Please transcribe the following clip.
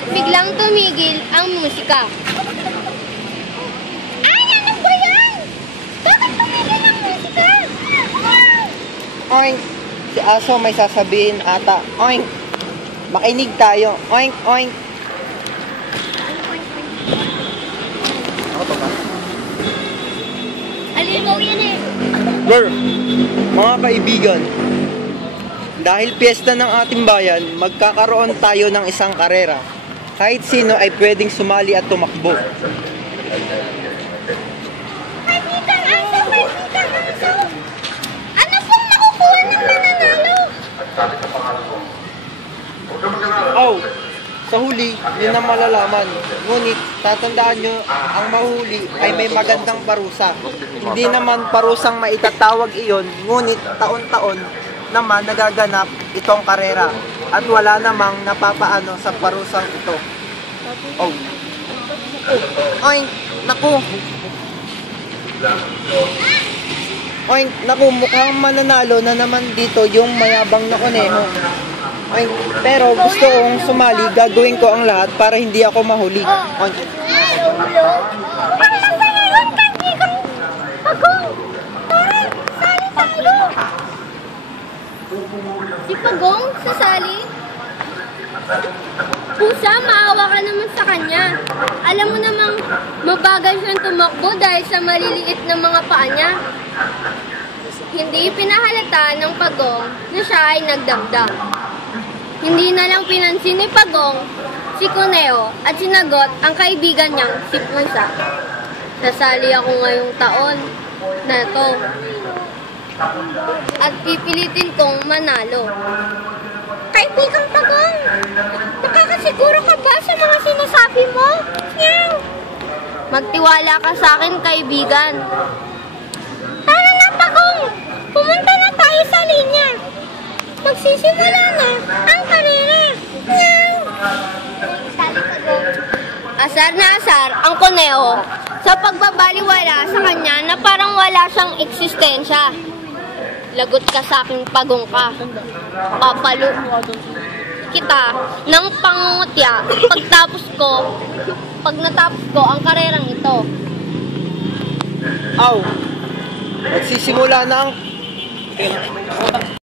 at biglang tumigil ang musika. Ay, ano ba yan? Bakit tumigil ang musika? Oink! Si Aso may sasabihin ata. Oink! Makinig tayo. Oink! Oink! Alimaw yan eh. Mga kaibigan, dahil piyesta ng ating bayan, magkakaroon tayo ng isang karera. Kahit sino ay pwedeng sumali at tumakbo. Kaibigan Aso! Ano pong nakukuha ng mananalo? Oh! Sa huli, yun ang malalaman. Ngunit, tatandaan nyo, ang mahuli ay may magandang parusa. Hindi naman parusang maitatawag iyon, ngunit taon-taon naman nagaganap itong karera. At wala namang napapaano sa parusang ito. Oh! Oink! Naku! Oink! Naku! Mukhang mananalo na naman dito yung mayabang na kuneho. Ay, pero gusto kong sumali, gagawin ko ang lahat para hindi ako mahuli. Oink. Si Pagong sasali? Pusa, maawa ka naman sa kanya. Alam mo namang mabagal siyang tumakbo dahil sa maliliit na mga paa niya. Hindi pinahalata ng Pagong na siya ay nagdamdam. Hindi na lang pinansin ni Pagong si Kuneo at sinagot ang kaibigan niyang si Pusa. Sasali ako ngayong taon na to at pipilitin kong manalo. Kaibigang Pagong, nakakasiguro ka ba sa mga sinasabi mo? Meow! Magtiwala ka sa akin, kaibigan. Tara na, Pagong! Pumunta na tayo sa linya. Magsisimula na ang karera. Asar na asar ang Kuneo sa pagbabaliwala sa kanya na parang wala siyang eksistensya. Lagot ka sa aking Pagong ka. Papalo kita ng pangungutya pag natapos ko ang karerang ito. Aw! Magsisimula na ang